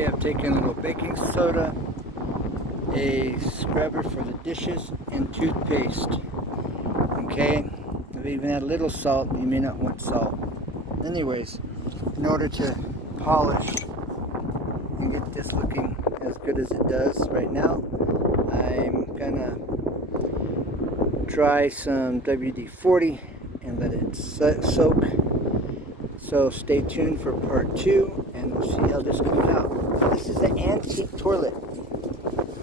Okay, I've taken a little baking soda, a scrubber for the dishes, and toothpaste. Okay, I've even had a little salt. You may not want salt. Anyways, in order to polish and get this looking as good as it does right now, I'm gonna try some WD-40 and let it soak. So stay tuned for part 2 and we'll see how this comes out. This is an antique toilet.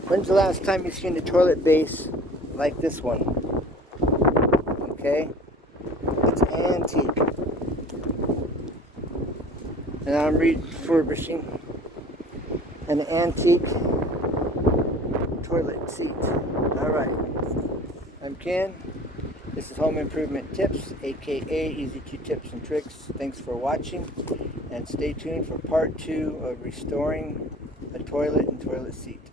When's the last time you've seen a toilet base like this one? Okay, it's antique. And I'm refurbishing an antique toilet seat. Alright, I'm Ken. This is Home Improvement Tips, aka Easy 2 Tips and Tricks. Thanks for watching, and stay tuned for part 2 of restoring a toilet and toilet seat.